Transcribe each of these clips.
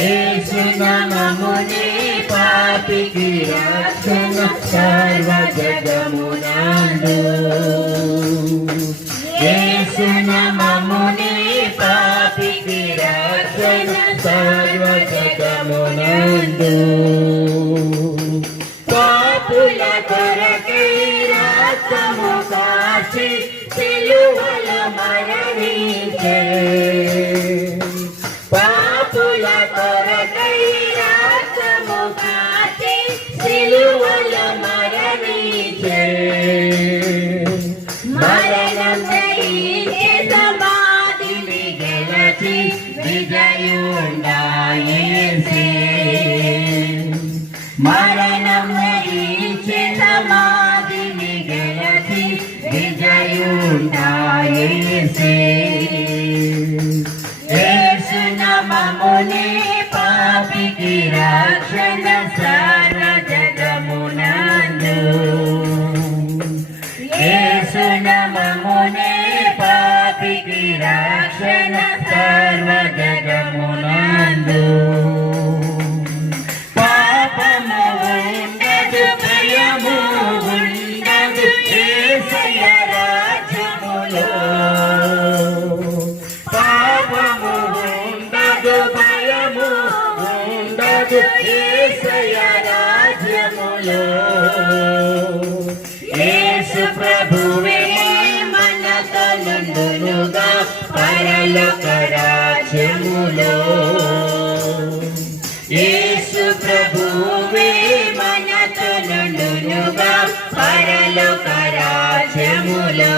యేసు నామమునే పాపికి రక్షణ సర్వ జగమునందు. యేసు నామమునే పాపికి రక్షణ సర్వ జగమునందు. పాపుల కొరకై రక్తము కార్చి సిలువలో మరణించె. పాపుల కొరకై రక్తము కార్చి సిలువలో మరణించె. మరణం జయించి సమాధిని గెలచి విజయుండాయేసే. మరణం జయించి సమాధిని గెలచి విజయుండాయేసే. యేసు నామమునే పాపికి రక్షణ సర్వ జగమునందు. యేసు నామమునే పాపికి రక్షణ సర్వ జగమునందు. పాపము ఉండదు, భయము ఉండదు యేసయ్య రాజ్యములో. పాపము ఉండదు, భయము ఉండదు యేసయ్య రాజ్యములో. యేసు ప్రభువే మనతో నుండునుగా పరలోక రాజ్యములో. యేసు ప్రభువే మనతో నుండునుగా పరలోక రాజ్యములో.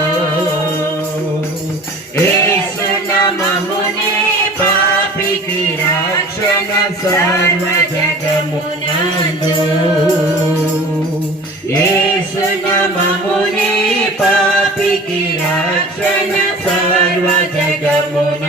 యేసు నామమునే పాపికి రక్షణ సర్వ జగమునందు. యేసు నామమునే పాపికి రక్షణ సర్వ జగమునందు.